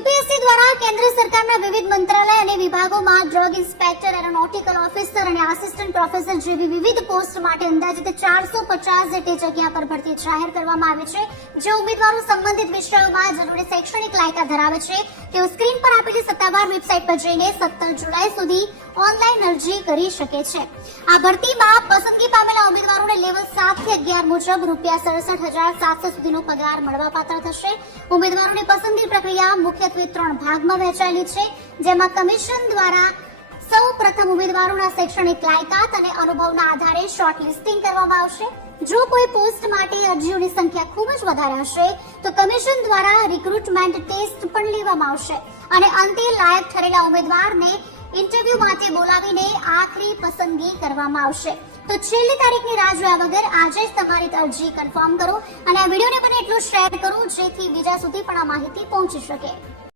UPSC દ્વારા કેન્દ્ર સરકારના વિવિધ મંત્રાલય અને વિભાગોમાં ડ્રગ ઇન્સ્પેક્ટર, એરોનોટિકલ ઓફિસર અને આસિસ્ટન્ટ પ્રોફેસર જેવી વિવિધ પોસ્ટ માટે અંદાજિત 450 જેટલી જગ્યા પર ભરતી જાહેર કરવામાં આવી છે. જે ઉમેદવારો સંબંધિત વિષયોમાં જરૂરી શૈક્ષણિક લાયકાત ધરાવે છે તેઓ સ્ક્રીન પર આપેલી સત્તાવાર વેબસાઇટ પર જઈને 17 જુલાઈ સુધી ઓનલાઈન અરજી કરી શકે છે. આ ભરતીમાં પસંદગી પામેલા ઉમેદવારોને લેવલ 7 થી 11 મુજબ ₹67,700 સુધીનો પગાર મળવાપાત્ર થશે. ઉમેદવારોની પસંદગી પ્રક્રિયા મુખ્યત્વે 3 ભાગમાં વહેંચાયેલી છે, જેમાં કમિશન દ્વારા સૌ પ્રથમ ઉમેદવારોના શૈક્ષણિક લાયકાત અને અનુભવના આધારે શોર્ટ લિસ્ટિંગ કરવામાં આવશે. જો કોઈ પોસ્ટ માટે અરજીઓની સંખ્યા ખૂબ જ વધારે હશે તો કમિશન દ્વારા રિક્રુટમેન્ટ ટેસ્ટ પણ લેવામાં આવશે અને અંતે લાયક ઠરેલા ઉમેદવારને ઇન્ટરવ્યુ માટે બોલાવીને આખરી પસંદગી કરવામાં આવશે. તો છેલ્લી તારીખની રાહ જોયા વગર આજે જ તમારી અરજી કન્ફર્મ કરો અને આ વિડીયોને બને એટલું શેર કરો જેથી બીજા સુધી પણ આ માહિતી પહોંચી શકે.